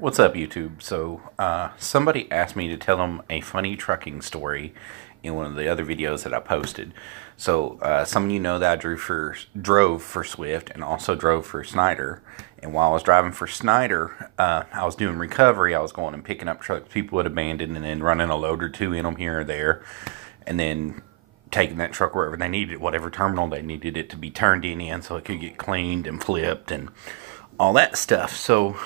What's up, YouTube? So, somebody asked me to tell them a funny trucking story in one of the other videos that I posted. So, some of you know that I drove for Swift and also drove for Schneider. And while I was driving for Schneider, I was doing recovery. I was going and picking up trucks people had abandoned and then running a load or two in them here or there. And then taking that truck wherever they needed it, whatever terminal they needed it to be turned in so it could get cleaned and flipped and all that stuff. So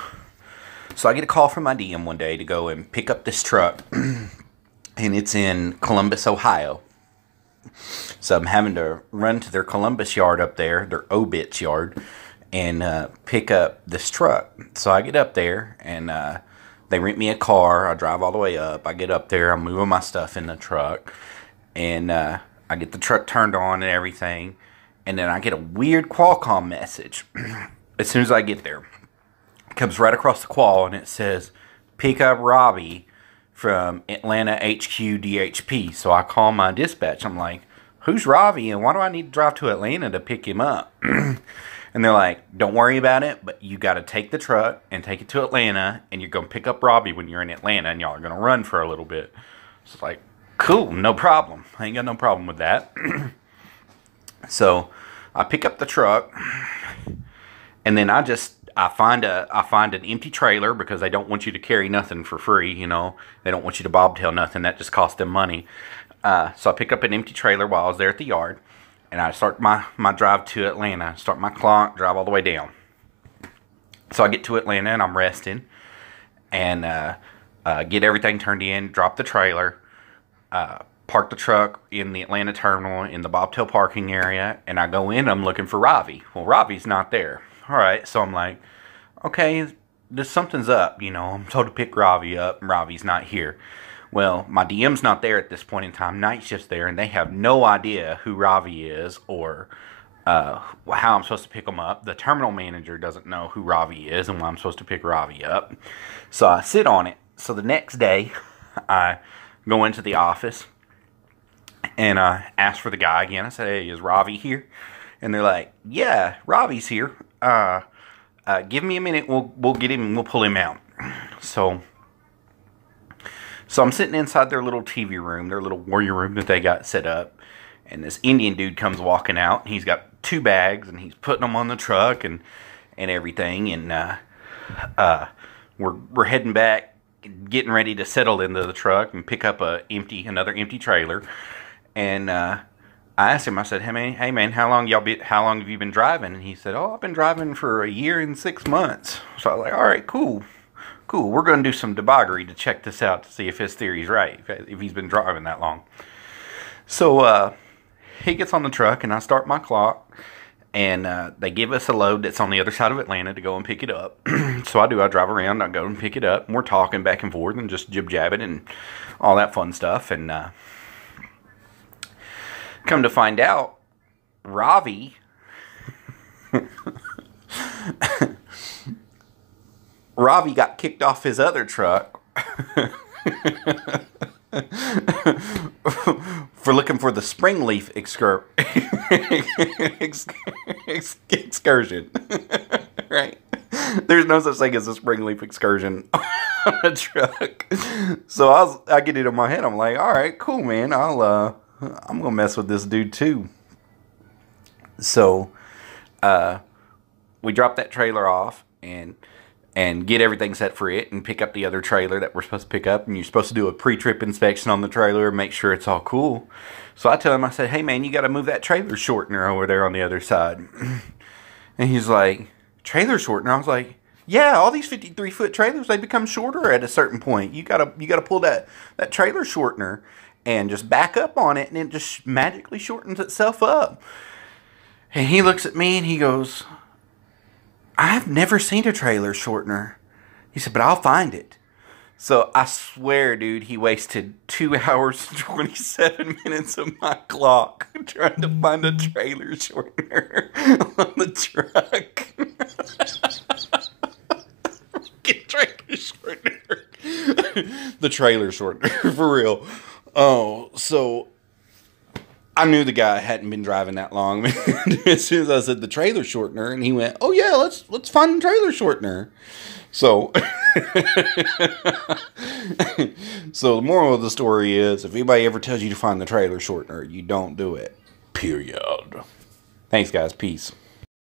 I get a call from my DM one day to go and pick up this truck, and it's in Columbus, Ohio. So I'm having to run to their Columbus yard up there, their Obits yard, and pick up this truck. So I get up there, and they rent me a car. I drive all the way up. I get up there. I'm moving my stuff in the truck, and I get the truck turned on and everything. And then I get a weird Qualcomm message as soon as I get there. Comes right across the qual and it says, pick up Robbie from Atlanta HQ DHP. So I call my dispatch. I'm like, who's Robbie and why do I need to drive to Atlanta to pick him up? And they're like, don't worry about it, but you got to take the truck and take it to Atlanta and you're going to pick up Robbie when you're in Atlanta and y'all are going to run for a little bit. So it's like, cool, no problem. I ain't got no problem with that. So I pick up the truck and then I find an empty trailer because they don't want you to carry nothing for free, you know. They don't want you to bobtail nothing. That just costs them money. So I pick up an empty trailer while I was there at the yard, and I start my drive to Atlanta. Start my clock, drive all the way down. So I get to Atlanta, and I'm resting, and get everything turned in, drop the trailer, park the truck in the Atlanta terminal in the bobtail parking area, and I go in, I'm looking for Ravi. Well, Ravi's not there. Alright, so I'm like, okay, something's up, you know. I'm told to pick Ravi up, and Ravi's not here. Well, my DM's not there at this point in time. Night shift's there, and they have no idea who Ravi is or how I'm supposed to pick him up. The terminal manager doesn't know who Ravi is and why I'm supposed to pick Ravi up. So I sit on it. So the next day, I go into the office, and I ask for the guy again. I said, hey, is Ravi here? And they're like, yeah, Ravi's here. Give me a minute. We'll get him and we'll pull him out. So I'm sitting inside their little TV room, their little warrior room that they got set up. And this Indian dude comes walking out. He's got 2 bags and he's putting them on the truck and everything. And we're heading back, getting ready to settle into the truck and pick up another empty trailer. And I asked him, I said, hey man, how long have you been driving? And he said, oh, I've been driving for a year and 6 months. So I was like, all right, cool. We're going to do some debuggery to check this out to see if his theory's right, if he's been driving that long. So he gets on the truck and I start my clock and they give us a load that's on the other side of Atlanta to go and pick it up. So I drive around, I go and pick it up, and we're talking back and forth and just jib-jabbing and all that fun stuff. And come to find out, Ravi got kicked off his other truck for looking for the spring leaf excursion. Right? There's no such thing as a spring leaf excursion on a truck. So I get it in my head. I'm like, all right, cool, man. I'm going to mess with this dude too. So, we drop that trailer off and get everything set for it and pick up the other trailer that we're supposed to pick up. And you're supposed to do a pre-trip inspection on the trailer and make sure it's all cool. So I tell him, I said, hey man, you got to move that trailer shortener over there on the other side. And he's like, trailer shortener? I was like, yeah, all these 53-foot trailers, they become shorter at a certain point. You gotta pull that trailer shortener and just back up on it, and it just magically shortens itself up. And he looks at me and he goes, I've never seen a trailer shortener. He said, but I'll find it. So I swear, dude, he wasted 2 hours and 27 minutes of my clock trying to find a trailer shortener on the truck. Get trailer shortener. The trailer shortener, for real. Oh, so I knew the guy hadn't been driving that long. As soon as I said the trailer shortener, and he went, "Oh yeah, let's find the trailer shortener." So, so the moral of the story is, if anybody ever tells you to find the trailer shortener, you don't do it. Period. Thanks, guys. Peace.